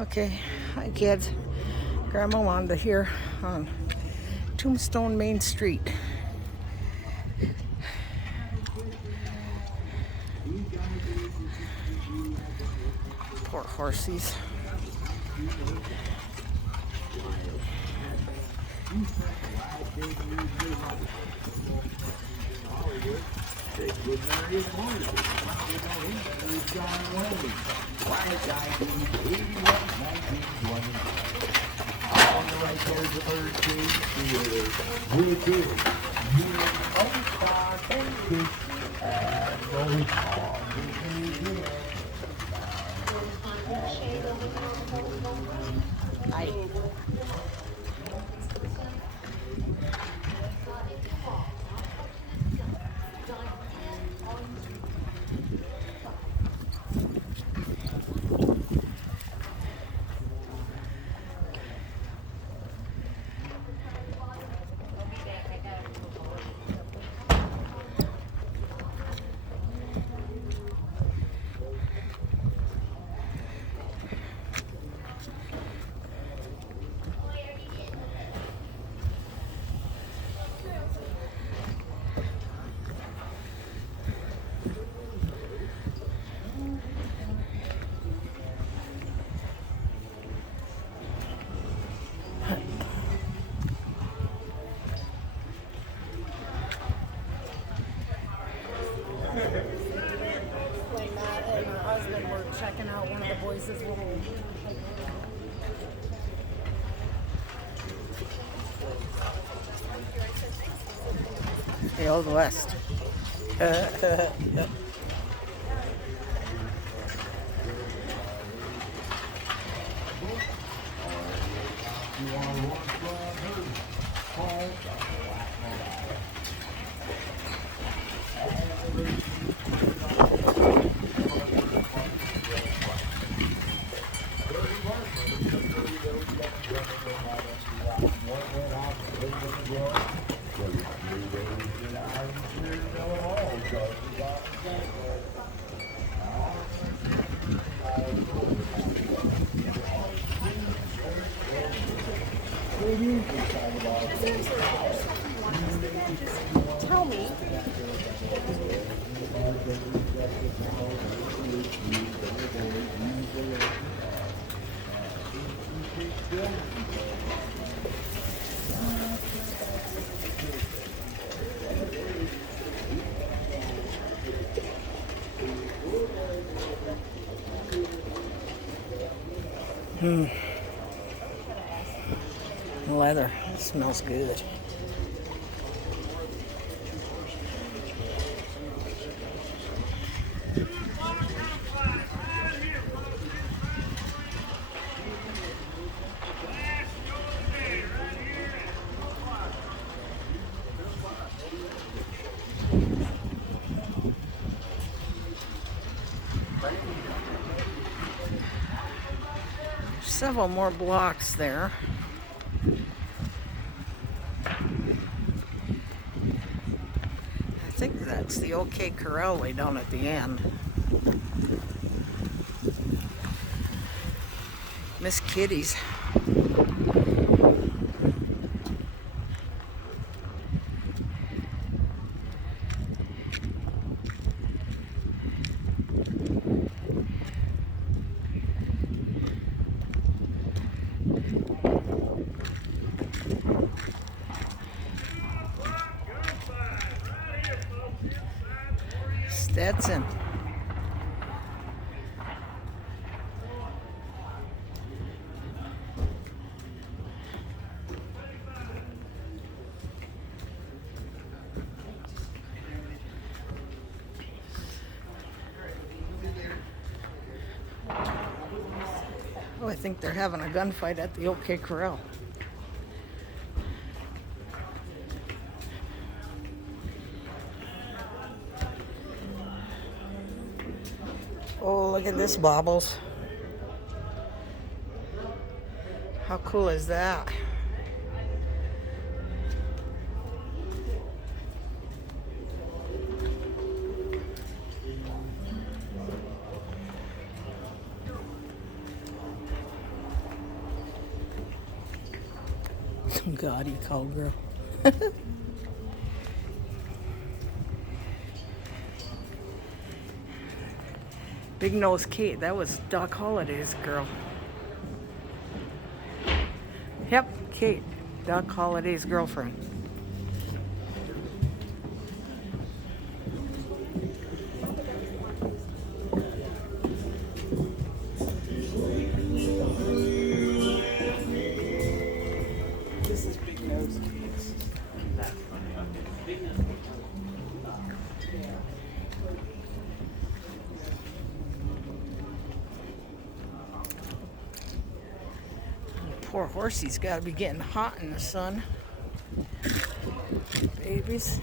Okay, hi kids. Grandma Wanda here on Tombstone Main Street. Poor horsies. Hi. When Matt and her husband were checking out one of the boys' little the Old West. Yep. Tell me. Leather smells good. Several more blocks there. I think that's the OK Corral way down at the end. Miss Kitty's. Stetson. Oh, I think they're having a gunfight at the OK Corral. Oh, look at this, Bobbles. How cool is that? Some gaudy cowgirl. Big Nose Kate, that was Doc Holliday's girl. Yep, Kate, Doc Holliday's girlfriend. This is Big Nose Kate's. Poor horsey's got to be getting hot in the sun. Babies.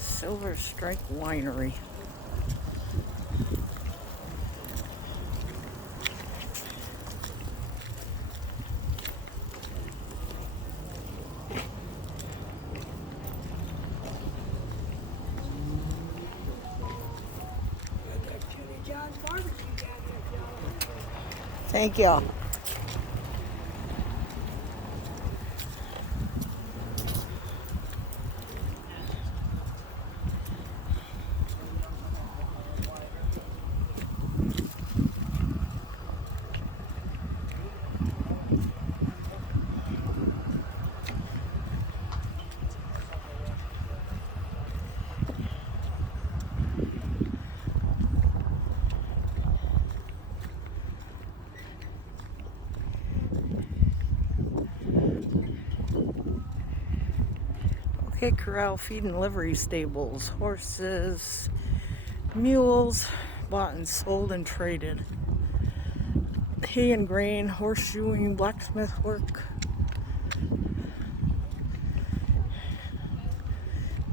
Silver Strike Winery. Thank you. Okay, corral, feed and livery stables, horses, mules, bought and sold and traded. Hay and grain, horseshoeing, blacksmith work,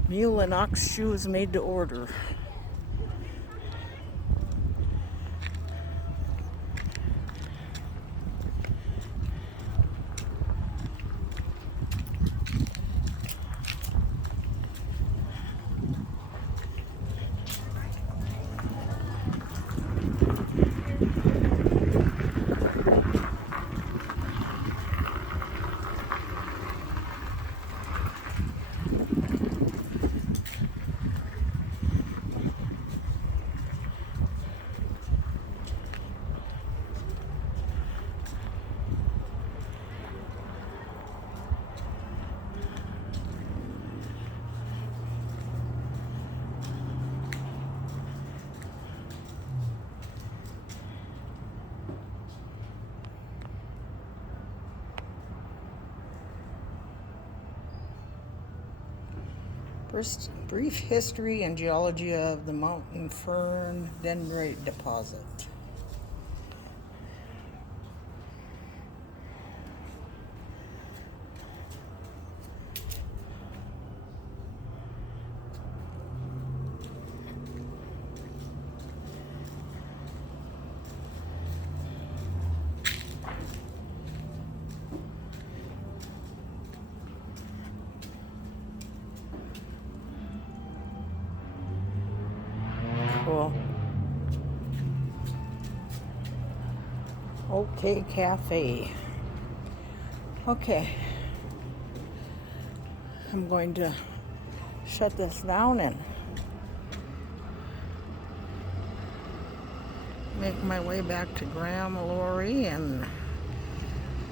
mule and ox shoes made to order. First, brief history and geology of the mountain fern dendrite deposit. Cool. OK Cafe. Okay. I'm going to shut this down and make my way back to Graham, Lori, and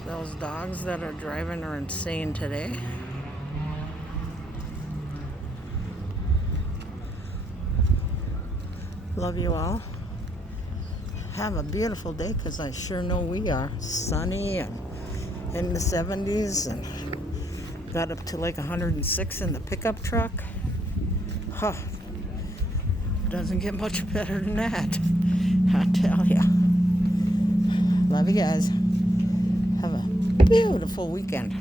those dogs that are driving are insane today. Love you all. Have a beautiful day, because I sure know we are. Sunny and in the 70s, and got up to like 106 in the pickup truck. Huh. Doesn't get much better than that, I tell ya. Love you guys. Have a beautiful weekend.